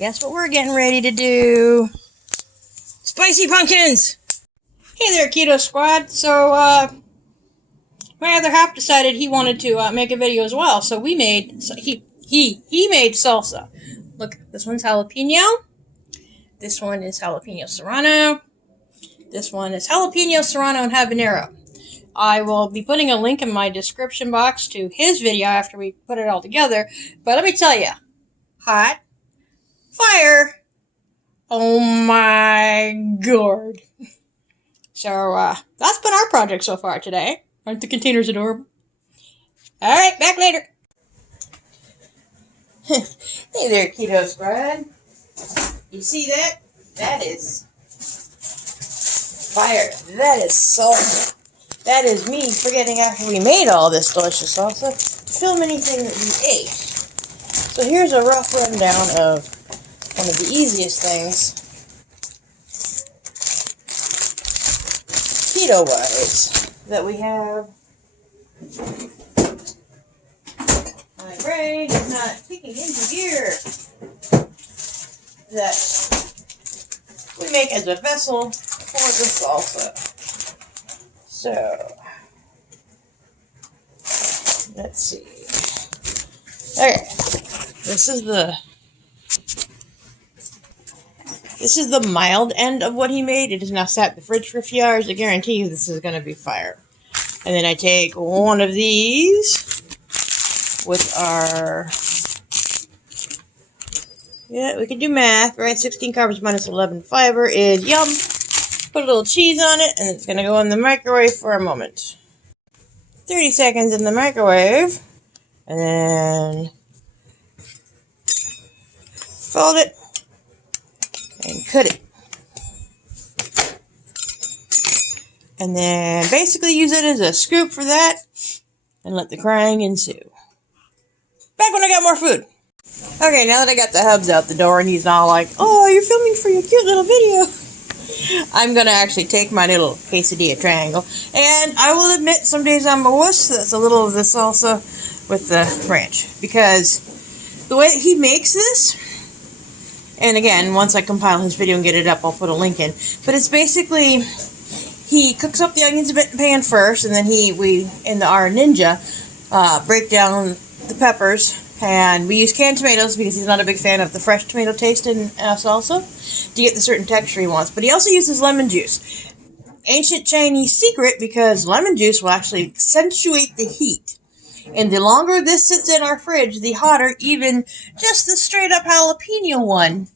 guess what we're getting ready to do? Spicy pumpkins! Hey there, Keto Squad. So, my other half decided he wanted to make a video as well, so we made, he made salsa. Look, this one's jalapeno. This one is jalapeno serrano. This one is jalapeno serrano and habanero. I will be putting a link in my description box to his video after we put it all together. But let me tell you, hot, fire, oh my god. So, that's been our project so far today. Aren't the containers adorable? Alright, back later. Hey there, Keto Squad. You see that? That is fire. That is salsa. That is me forgetting after we made all this delicious salsa to film anything that we ate. So here's a rough rundown of one of the easiest things, keto-wise, that we have. My brain is not kicking into gear. That we make as a vessel for the salsa. So, let's see. Okay, this is the mild end of what he made. It is now sat in the fridge for a few hours. I guarantee you this is going to be fire. And then I take one of these with our, yeah, we can do math, right? 16 carbs minus 11 fiber is yum. Put a little cheese on it, and it's going to go in the microwave for a moment. 30 seconds in the microwave, and then fold it and cut it. And then basically use it as a scoop for that, and let the crying ensue. Back when I got more food. Okay, now that I got the hubs out the door, and he's all like, oh, you're filming for your cute little video. I'm going to actually take my little quesadilla triangle, and I will admit some days I'm a wuss. That's a little of the salsa with the ranch, because the way he makes this, and again, once I compile his video and get it up, I'll put a link in, but it's basically, he cooks up the onions a bit in the pan first, and then we in our Ninja, break down the peppers. And we use canned tomatoes because he's not a big fan of the fresh tomato taste in salsa to get the certain texture he wants. But he also uses lemon juice. Ancient Chinese secret, because lemon juice will actually accentuate the heat. And the longer this sits in our fridge, the hotter even just the straight up jalapeno one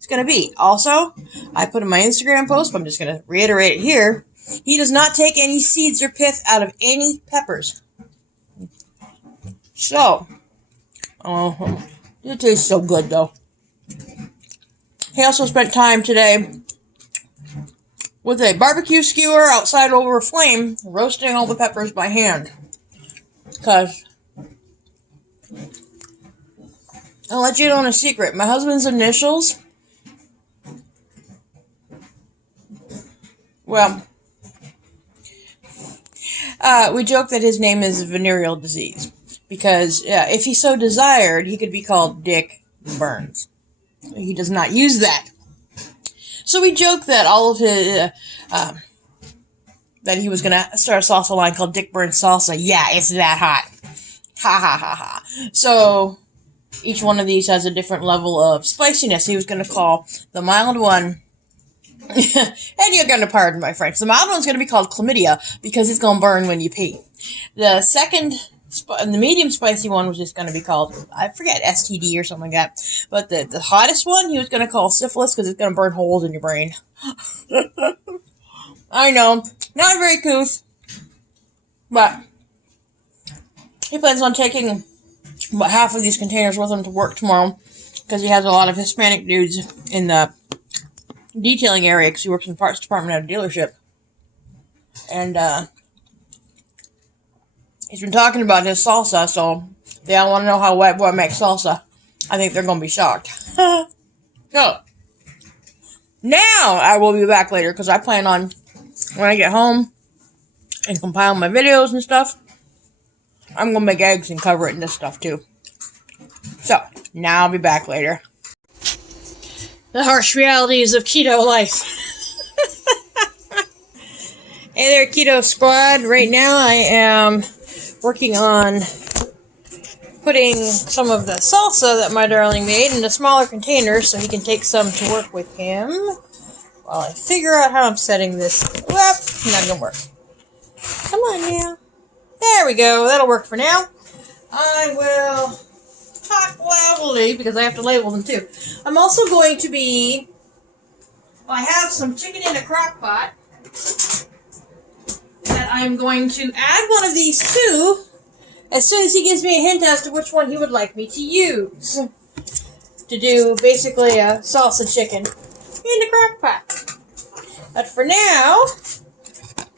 is going to be. Also, I put in my Instagram post, but I'm just going to reiterate it here. He does not take any seeds or pith out of any peppers. So, oh, it tastes so good, though. He also spent time today with a barbecue skewer outside over a flame, roasting all the peppers by hand. Because, I'll let you in on a secret. My husband's initials, well, we joke that his name is venereal disease. Because if he so desired, he could be called Dick Burns. He does not use that. So we joke that all of his, that he was going to start a salsa line called Dick Burns Salsa. Yeah, it's that hot. Ha ha ha ha. So each one of these has a different level of spiciness. He was going to call the mild one, and you're going to pardon my French, the mild one's going to be called chlamydia because it's going to burn when you pee. The second, and the medium spicy one was just going to be called, I forget, STD or something like that. But the hottest one, he was going to call syphilis because it's going to burn holes in your brain. I know, not very couth, but he plans on taking about half of these containers with him to work tomorrow because he has a lot of Hispanic dudes in the detailing area because he works in the parts department at a dealership. And, he's been talking about his salsa, so they all want to know how White Boy makes salsa. I think they're going to be shocked. So, now I will be back later, because I plan on, when I get home and compile my videos and stuff, I'm going to make eggs and cover it in this stuff, too. So, now I'll be back later. The harsh realities of keto life. Hey there, Keto Squad. Right now I am working on putting some of the salsa that my darling made into smaller containers so he can take some to work with him while I figure out how I'm setting this up. Not gonna work. Come on now. There we go. That'll work for now. I will talk loudly because I have to label them too. I'm also going to be... I have some chicken in a crock pot that I'm going to add one of these to as soon as he gives me a hint as to which one he would like me to use to do basically a salsa chicken in the crock pot. But for now,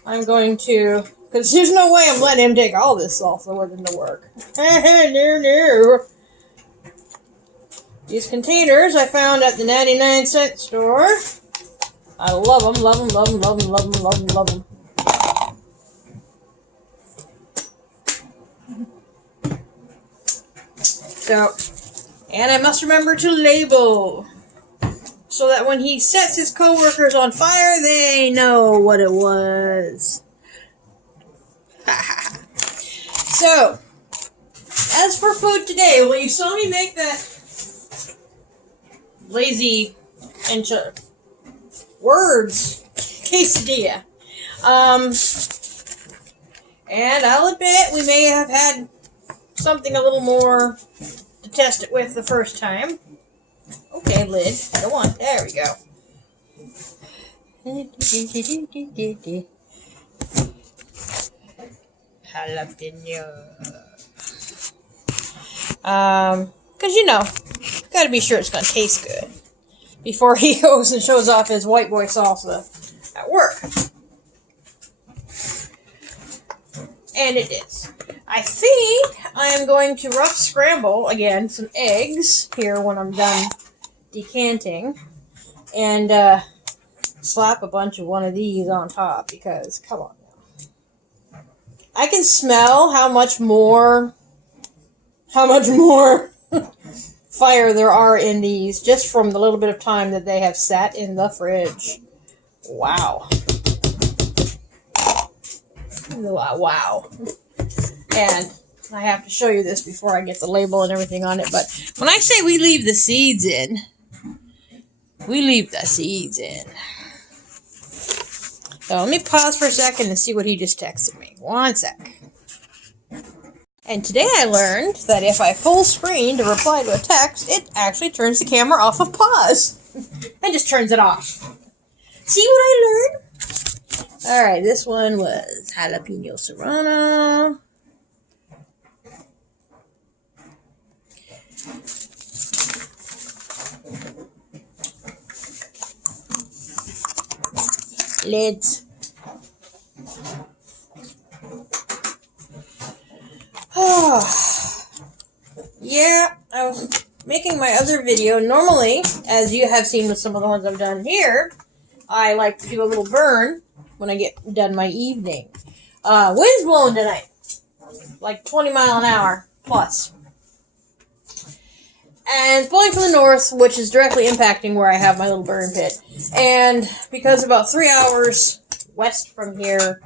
I'm going to, because there's no way I'm letting him take all this salsa with him to work. No. These containers I found at the 99-cent store. I love them, love them, love them, love them, love them, love them, love them. So, and I must remember to label so that when he sets his coworkers on fire, they know what it was. So, as for food today, well, you saw me make that lazy words quesadilla. And I'll admit we may have had something a little more to test it with the first time. Okay, lid. Go on. There we go. Jalapeno. Because you know, gotta be sure it's gonna taste good before he goes and shows off his white boy salsa at work. And it is. I think I am going to rough scramble, again, some eggs here when I'm done decanting. And slap a bunch of one of these on top because, come on now. I can smell how much more fire there are in these just from the little bit of time that they have sat in the fridge. Wow. Wow. And I have to show you this before I get the label and everything on it, but when I say we leave the seeds in, we leave the seeds in. So let me pause for a second and see what he just texted me. One sec. And today I learned that if I full screen to reply to a text, it actually turns the camera off of pause. And just turns it off. See what I learned? Alright, this one was jalapeno serrano. Lids. Yeah, I was making my other video. Normally, as you have seen with some of the ones I've done here, I like to do a little burn when I get done my evening. Wind's blowing tonight. Like 20 mile an hour plus. And it's blowing from the north, which is directly impacting where I have my little burn pit. And because about 3 hours west from here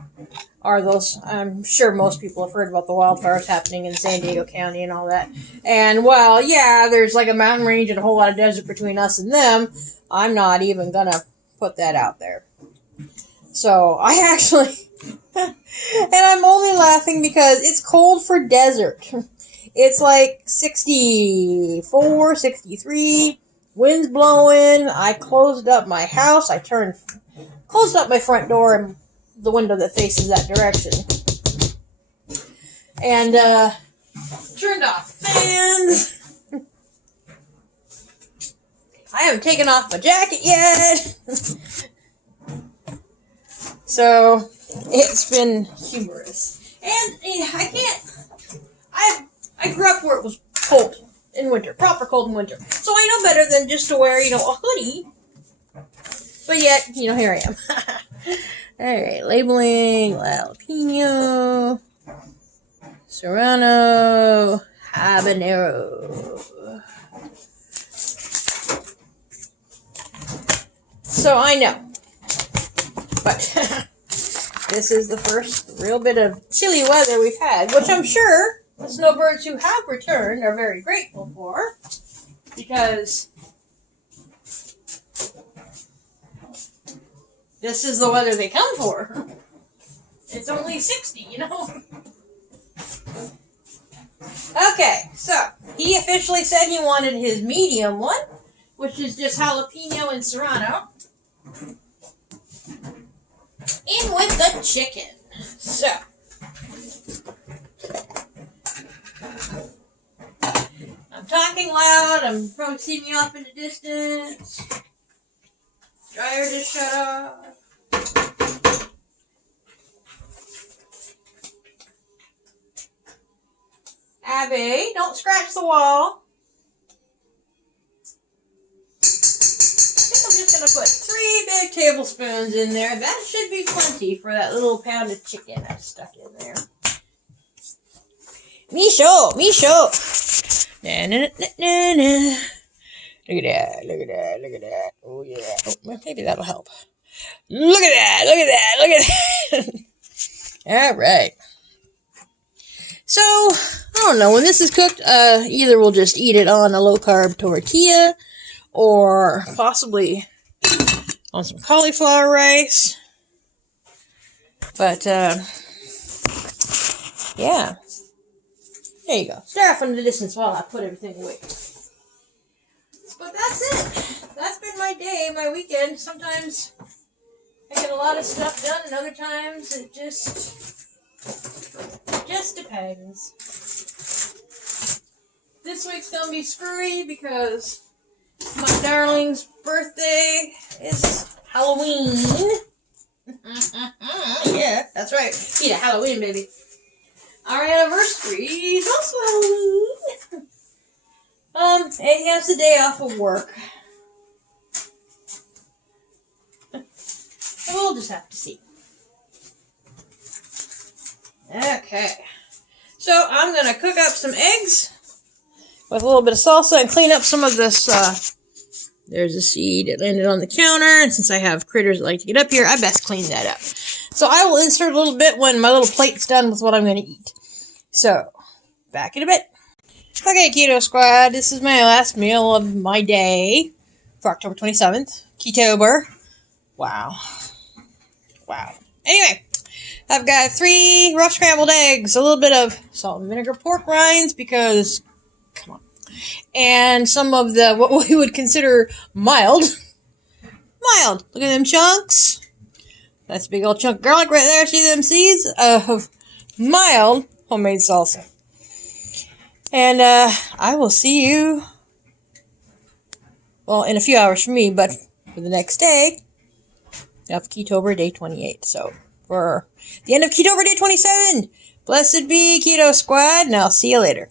are those, I'm sure most people have heard about the wildfires happening in San Diego County and all that. And while, yeah, there's like a mountain range and a whole lot of desert between us and them, I'm not even gonna put that out there. So, I actually, and I'm only laughing because it's cold for desert. It's like 64, 63, wind's blowing, I closed up my house, closed up my front door and the window that faces that direction. And, turned off fans. I haven't taken off my jacket yet. So, it's been humorous. And I grew up where it was cold in winter, proper cold in winter. So I know better than just to wear, a hoodie. But yet, here I am. Alright, labeling, jalapeno, serrano, habanero. So I know. But this is the first real bit of chilly weather we've had, which I'm sure the snowbirds who have returned are very grateful for, because this is the weather they come for. It's only 60, you know? Okay, so he officially said he wanted his medium one, which is just jalapeno and serrano, in with the chicken. So, I'm talking loud. I'm probably seeing me off in the distance. Dryer just shut off. Abby, don't scratch the wall. I think I'm just going to put 3 big tablespoons in there. That should be plenty for that little pound of chicken I stuck in there. Me show. Na, na, na, na, na. Look at that. Oh, yeah. Oh, well, maybe that'll help. Look at that. All right. So, I don't know, when this is cooked, either we'll just eat it on a low-carb tortilla, or possibly on some cauliflower rice. But, yeah. There you go. Stare off in the distance while I put everything away. But that's it. That's been my day, my weekend. Sometimes I get a lot of stuff done, and other times it just depends. This week's gonna be screwy because my darling's birthday is Halloween. Yeah, that's right. Yeah, Halloween, baby. Our anniversary is also Halloween. And he has the day off of work. So we'll just have to see. Okay. So I'm going to cook up some eggs with a little bit of salsa and clean up some of this. There's a seed that landed on the counter. And since I have critters that like to get up here, I best clean that up. So I will insert a little bit when my little plate's done with what I'm going to eat. So, back in a bit. Okay, Keto Squad, this is my last meal of my day for October 27th. Ketober. Wow. Anyway, I've got 3 rough scrambled eggs, a little bit of salt and vinegar pork rinds because, come on, and some of the, what we would consider mild. Look at them chunks. That's a big old chunk of garlic right there. See them seeds of mild homemade salsa. And I will see you, well, in a few hours for me, but for the next day of Ketober Day 28. So, for the end of Ketober Day 27, blessed be Keto Squad, and I'll see you later.